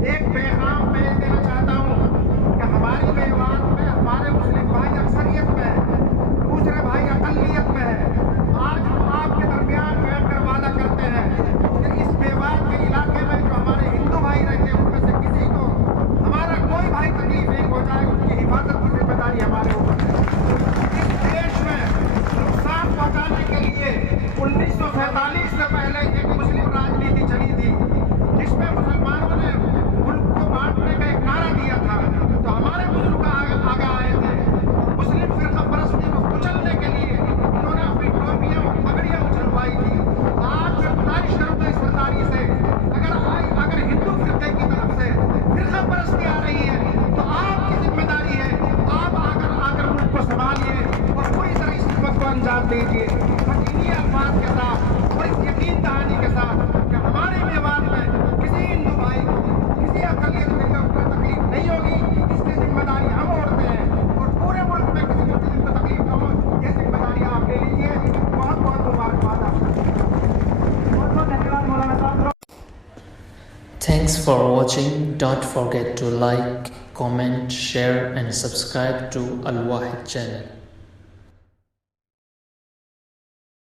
एक पैगाम मैं देना चाहता हूँ कि हमारी मेवात में हमारे मुस्लिम भाई अक्सरियत में है, दूसरे भाई अकलियत में है। आज हम आपके दरमियान बैठकर वादा करते हैं कि इस मेवात के इलाके में जो हमारे हिंदू भाई रहते हैं उनमें से किसी को हमारा कोई भाई तकलीफ नहीं पहुँचाए, उनकी हिफाजत की जिम्मेदारी हमारे ऊपर है। इस देश में नुकसान पहुँचाने के लिए 1947 से पहले एक मुस्लिम राजनीति चली थी, जिसमें मुसलमानों ने मुल्क को बांटने का एक नारा दिया था। तो हमारे बुजुर्ग आगे आए थे, मुस्लिम फिरका परस्ती को कुचलने के लिए उन्होंने अपनी टोपियां और पगड़ियां उछलवाई थी। आज मैं गुजारिश करूंगा इस सरदारी से, अगर हिंदू फिरके की तरफ से फिरका परस्ती आ रही है तो आपकी जिम्मेदारी है, आप आकर मुल्क को संभालिए और पूरी तरह इस खिदमत को अंजाम दीजिए। बस इन्हीं अल्फाज के साथ और इस यकीन दहानी के साथ कि हमारे मेवात में किसी हिंदू भाई को, किसी अकलियत में कोई तकलीफ नहीं होगी, इसकी जिम्मेदारी हम ओढ़ते हैं। और पूरे मुल्क में किसी मुस्लिम को तकलीफ न हो, ये जिम्मेदारी आप ले लीजिए। बहुत बहुत मुबारकबाद आपको। बहुत बहुत धन्यवाद मौलाना साहब। Thanks for watching. Don't forget to like, comment, share and subscribe to Al Wahid channel.